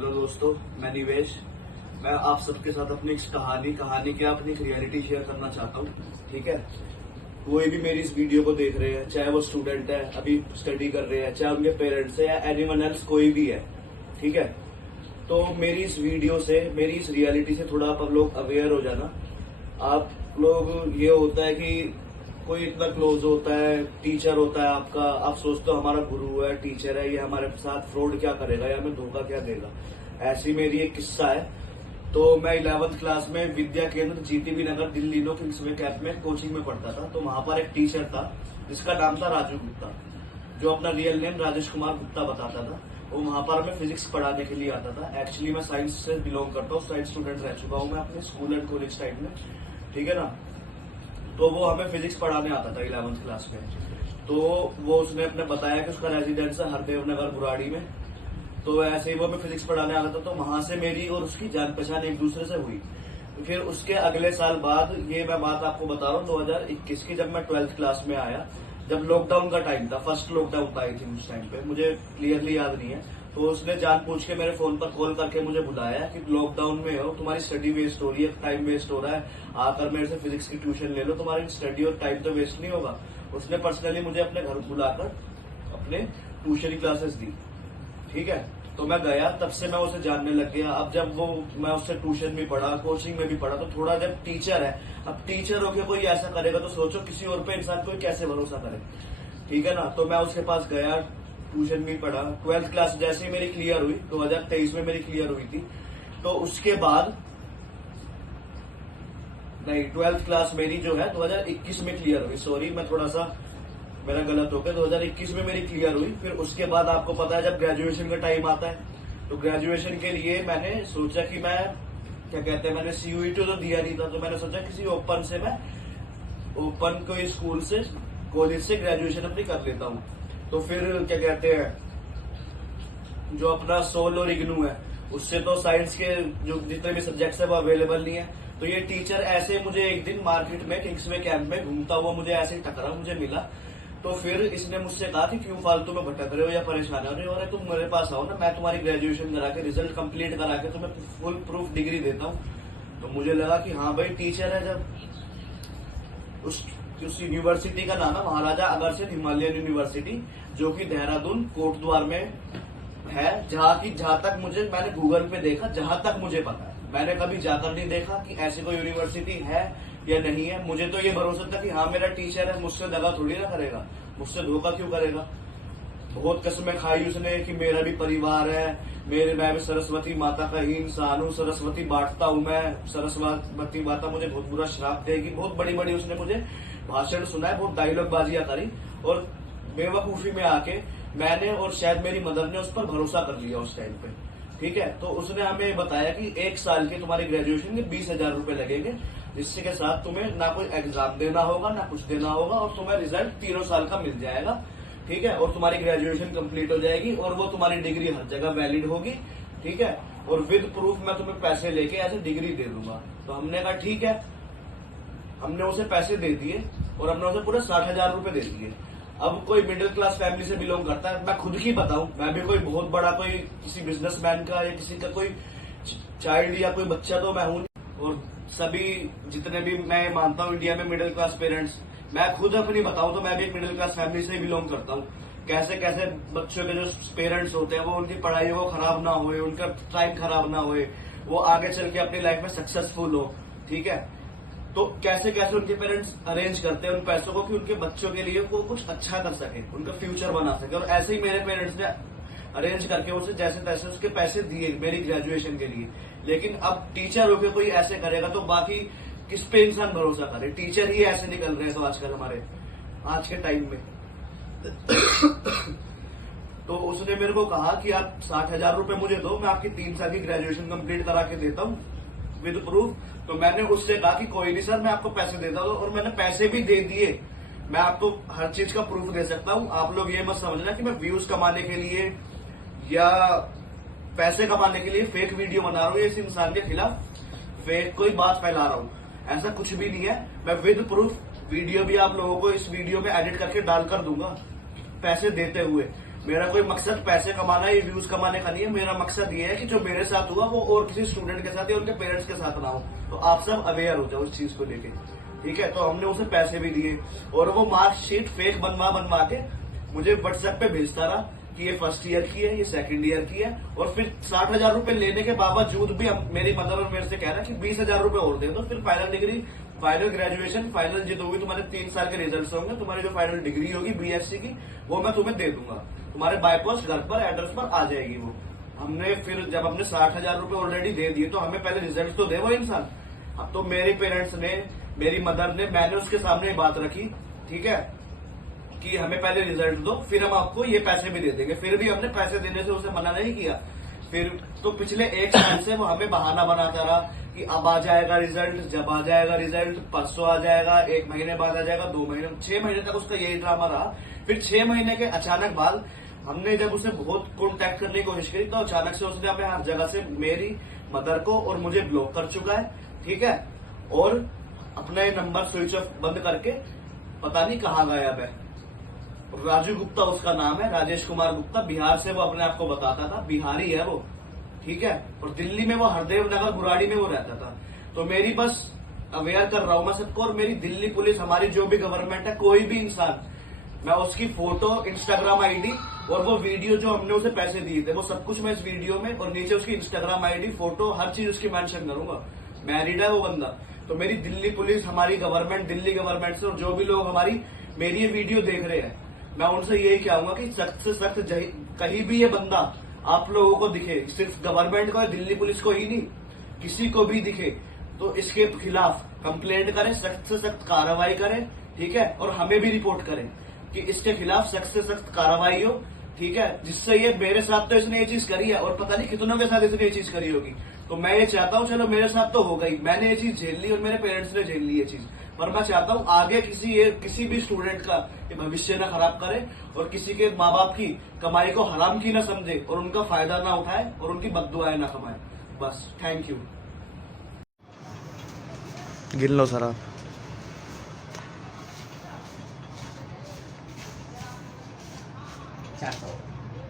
Hello दोस्तों, मैं निवेश। मैं आप सबके साथ अपनी कहानी क्या अपनी एक रियलिटी शेयर करना चाहता हूँ। ठीक है, कोई भी मेरी इस वीडियो को देख रहे हैं, चाहे वो स्टूडेंट है, अभी स्टडी कर रहे हैं, चाहे उनके पेरेंट्स है या एनीवन एल्स कोई भी है। ठीक है, तो मेरी इस वीडियो से, मेरी इस रियलिटी से थोड़ा आप लोग अवेयर हो जाना। आप लोग, ये होता है कि कोई इतना क्लोज होता है, टीचर होता है आपका, आप सोचते हो हमारा गुरु है, टीचर है, ये हमारे साथ फ्रॉड क्या करेगा या हमें धोखा क्या देगा। ऐसी मेरी एक किस्सा है। तो मैं 11th क्लास में विद्या केंद्र जीटीबी नगर दिल्ली नो किंग्सवे कैंप में कोचिंग में पढ़ता था। तो वहां पर एक टीचर था जिसका नाम था राजू गुप्ता, जो अपना रियल नेम राजेश कुमार गुप्ता बताता था। वो वहां पर हमें फिजिक्स पढ़ाने के लिए आता था। एक्चुअली मैं साइंस से बिलोंग करता हूँ, साइंस स्टूडेंट रह चुका हूँ मैं अपने स्कूल एंड कॉलेज टाइम में। ठीक है ना, तो वो हमें फिजिक्स पढ़ाने आता था 11th क्लास में। तो वो उसने अपने बताया कि उसका रेजिडेंस है हरदेव नगर बुराड़ी में। तो ऐसे ही वो हमें फिजिक्स पढ़ाने आता था। तो वहां से मेरी और उसकी जान पहचान एक दूसरे से हुई। तो फिर उसके अगले साल बाद, ये मैं बात आपको बता रहा हूँ 2021 की, जब मैं 12th क्लास में आया, जब लॉकडाउन का टाइम था, फर्स्ट लॉकडाउन आई थी उस टाइम पे, मुझे क्लियरली याद नहीं है। तो उसने जान पूछ के मेरे फोन पर कॉल करके मुझे बुलाया कि लॉकडाउन में हो, तुम्हारी स्टडी वेस्ट हो रही है, टाइम वेस्ट हो रहा है, आकर मेरे से फिजिक्स की ट्यूशन ले लो, तुम्हारी स्टडी और टाइम तो वेस्ट नहीं होगा। उसने पर्सनली मुझे अपने घर बुलाकर अपने ट्यूशन क्लासेस दी। ठीक है, तो मैं गया, तब से मैं उसे जानने लग गया। अब जब वो, मैं उससे ट्यूशन भी पढ़ा, कोचिंग में भी पढ़ा, तो थोड़ा, जब टीचर है, अब टीचर होकर कोई ऐसा करेगा तो सोचो किसी और पे इंसान कोई कैसे भरोसा करे। ठीक है ना, तो मैं उसके पास गया, ट्यूशन भी पढ़ा। 12th क्लास जैसे ही मेरी क्लियर हुई, 2023 में मेरी क्लियर हुई थी, तो उसके बाद, नहीं, 12th क्लास मेरी जो है 2021 में क्लियर हुई। सॉरी, मैं थोड़ा सा, मेरा गलत हो गया, 2021 में मेरी क्लियर हुई। फिर उसके बाद आपको पता है जब ग्रेजुएशन का टाइम आता है, तो ग्रेजुएशन के लिए मैंने सोचा कि मैं, क्या कहते हैं, मैंने सीयूईटी तो दिया नहीं था, तो मैंने सोचा किसी ओपन से, मैं ओपन कोई स्कूल से, कॉलेज से ग्रेजुएशन अपनी कर लेता हूँ। तो फिर क्या कहते हैं, जो अपना सोल और इग्नू है, उससे तो साइंस के जो जितने भी सब्जेक्ट्स है वो अवेलेबल नहीं है। तो ये टीचर ऐसे मुझे एक दिन मार्केट में किंग्सवे कैंप में घूमता हुआ मुझे ऐसे ही टकरा, मुझे मिला। तो फिर इसने मुझसे कहा कि क्यों फालतू में भटक रहे हो या परेशान हो रहे हो, अरे तुम मेरे पास आओ ना, मैं तुम्हारी ग्रेजुएशन करा के, रिजल्ट कंप्लीट करा के तुम्हें फुल प्रूफ डिग्री देता हूँ। तो मुझे लगा कि हाँ भाई टीचर है। जब उस यूनिवर्सिटी का नाम है महाराजा अग्रसेन हिमालयन यूनिवर्सिटी, जो कि देहरादून कोटद्वार में है। जहां तक मुझे, मैंने गूगल पे देखा, जहां तक मुझे पता है, मैंने कभी जाकर नहीं देखा कि ऐसी कोई यूनिवर्सिटी है या नहीं है। मुझे तो ये भरोसा था कि हाँ मेरा टीचर है, मुझसे दगा थोड़ी ना करेगा, मुझसे धोखा क्यों करेगा। बहुत कसमें खाई उसने कि मेरा भी परिवार है, मैं भी सरस्वती माता का ही इंसान हूँ, सरस्वती बांटता हूँ मैं, सरस्वती माता मुझे बहुत बुरा श्राप देगी। बहुत बड़ी बड़ी उसने मुझे भाषण सुनाए, बहुत डायलॉग बाजियां करी। और बेवकूफी में आके मैंने और शायद मेरी मदर ने उस पर भरोसा कर लिया उस टाइम पे। ठीक है, तो उसने हमें बताया कि 1 साल के तुम्हारे ग्रेजुएशन के 20,000 रुपए लगेंगे, जिससे के साथ तुम्हें ना कोई एग्जाम देना होगा, ना कुछ देना होगा, और तुम्हें रिजल्ट 3 साल का मिल जाएगा। ठीक है, और तुम्हारी ग्रेजुएशन कंप्लीट हो जाएगी, और वो तुम्हारी डिग्री हर जगह वैलिड होगी। ठीक है, और विद प्रूफ मैं तुम्हें पैसे लेके ऐसे डिग्री दे दूंगा। तो हमने कहा ठीक है, हमने उसे पैसे दे दिए और हमने उसे पूरे 60,000 रुपए दे दिए। अब कोई मिडिल क्लास फैमिली से बिलोंग करता है, मैं खुद की बताऊं, मैं भी कोई बहुत बड़ा, कोई किसी बिजनेसमैन का या किसी का कोई चाइल्ड या कोई बच्चा तो मैं हूं। और सभी जितने भी मैं मानता हूं इंडिया में मिडिल क्लास पेरेंट्स, मैं खुद अपनी बताऊं तो मैं भी एक मिडिल क्लास फैमिली से बिलोंग करता हूं। कैसे कैसे बच्चों के जो पेरेंट्स होते हैं, वो उनकी पढ़ाई वो खराब ना होए, उनका टाइम खराब ना होए, वो आगे चल के अपनी लाइफ में सक्सेसफुल हो। ठीक है, तो कैसे कैसे उनके पेरेंट्स अरेंज करते हैं उन पैसों को कि उनके बच्चों के लिए वो कुछ अच्छा कर सके, उनका फ्यूचर बना सके। और ऐसे ही मेरे पेरेंट्स ने अरेंज करके उसे जैसे तैसे उसके पैसे दिए मेरी ग्रेजुएशन के लिए। लेकिन अब टीचर होकर कोई ऐसे करेगा तो बाकी किस पे इंसान भरोसा करे। टीचर ही ऐसे निकल रहे हैं तो आजकल हमारे आज के टाइम में। तो उसने मेरे को कहा कि आप 60,000 रुपए मुझे दो, मैं आपकी 3 साल की ग्रेजुएशन कंप्लीट करा के देता हूँ विद प्रूफ। तो मैंने उससे कहा कि कोई नहीं सर, मैं आपको पैसे देता हूँ, और मैंने पैसे भी दे दिए। मैं आपको हर चीज का प्रूफ दे सकता हूँ। आप लोग ये मत समझना कि मैं व्यूज कमाने के लिए या पैसे कमाने के लिए फेक वीडियो बना रहा हूँ, इस इंसान के खिलाफ फेक कोई बात फैला रहा हूँ, ऐसा कुछ भी नहीं है। मैं विद प्रूफ वीडियो भी आप लोगों को इस वीडियो में एडिट करके डालकर दूंगा, पैसे देते हुए। मेरा कोई मकसद पैसे कमाना या व्यूज कमाने का नहीं है। मेरा मकसद ये है कि जो मेरे साथ हुआ वो और किसी स्टूडेंट के साथ या उनके पेरेंट्स के साथ ना हो। तो आप सब अवेयर हो जाओ उस चीज को लेके, ठीक है। तो हमने उसे पैसे भी दिए और वो मार्कशीट फेक बनवा के मुझे व्हाट्सएप पे भेजता रहा कि ये फर्स्ट ईयर की है, ये सेकंड ईयर की है। और फिर 60,000 रुपए लेने के बावजूद भी मेरी मदर और मेरे से कह रहा है कि 20,000 रुपए और दे दो, फिर final decree, final graduation, final जिद होगी, तुम्हारे 3 साल के रिजल्ट होंगे, तुम्हारी जो फाइनल डिग्री होगी बीएससी की वो मैं तुम्हें दे दूंगा, तुम्हारे बाईपोस्ट घर पर एड्रेस पर आ जाएगी वो। हमने फिर जब हमने 60,000 रुपए ऑलरेडी दे दिए तो हमें पहले रिजल्ट तो दे वो इंसान। अब तो मेरे पेरेंट्स ने, मेरी मदर ने, मैंने उसके सामने बात रखी, ठीक है, कि हमें पहले रिजल्ट दो फिर हम आपको ये पैसे भी दे देंगे। फिर भी हमने पैसे देने से उसे मना नहीं किया। फिर तो पिछले 1 साल से वो हमें बहाना बनाता रहा कि अब आ जाएगा रिजल्ट, जब आ जाएगा रिजल्ट, परसों आ जाएगा, 1 महीने बाद आ जाएगा, 2 महीने, 6 महीने तक उसका यही ड्रामा रहा। फिर 6 महीने के अचानक बाद हमने जब उसे बहुत कॉन्टेक्ट करने की कोशिश करी तो अचानक से उसने हमें हर जगह से, मेरी मदर को और मुझे ब्लॉक कर चुका है, ठीक है। और अपना ये नंबर स्विच ऑफ बंद करके पता नहीं कहाँ गायब है। राजू गुप्ता उसका नाम है, राजेश कुमार गुप्ता। बिहार से वो अपने आप को बताता था, बिहारी है वो, ठीक है। और दिल्ली में वो हरदेव नगर बुराड़ी में वो रहता था। तो मेरी बस अवेयर कर रहा हूं मैं सबको, और मेरी दिल्ली पुलिस, हमारी जो भी गवर्नमेंट है, कोई भी इंसान, मैं उसकी फोटो, इंस्टाग्राम आईडी और वो वीडियो जो हमने उसे पैसे दिए थे वो सब कुछ मैं इस वीडियो में, और नीचे उसकी इंस्टाग्राम आईडी, फोटो, हर चीज उसकी मेंशन करूंगा। मैरिड है वो बंदा। तो मेरी दिल्ली पुलिस, हमारी गवर्नमेंट, दिल्ली गवर्नमेंट से, और जो भी लोग हमारी मेरी ये वीडियो देख रहे हैं, मैं उनसे यही कहूंगा कि सख्त से सख्त कहीं भी ये बंदा आप लोगों को दिखे, सिर्फ गवर्नमेंट को, दिल्ली पुलिस को ही नहीं, किसी को भी दिखे तो इसके खिलाफ कंप्लेंट करें, सख्त से सख्त कार्रवाई करें, ठीक है। और हमें भी रिपोर्ट करें कि इसके खिलाफ सख्त से सख्त कार्रवाई हो, ठीक है। जिससे ये, मेरे साथ तो इसने ये चीज करी है और पता नहीं कितनों के साथ इसने ये चीज करी होगी। तो मैं ये चाहता हूँ, चलो मेरे साथ तो हो गई, मैंने ये चीज झेल ली और मेरे पेरेंट्स ने झेल ली ये चीज, पर मैं चाहता हूँ आगे किसी भी स्टूडेंट का भविष्य ना खराब करे और किसी के माँ बाप की कमाई को हराम की ना समझे और उनका फायदा ना उठाए और उनकी बद्दुआएं ना कमाए। बस, थैंक यू। गिन लो सर आप। चार सौ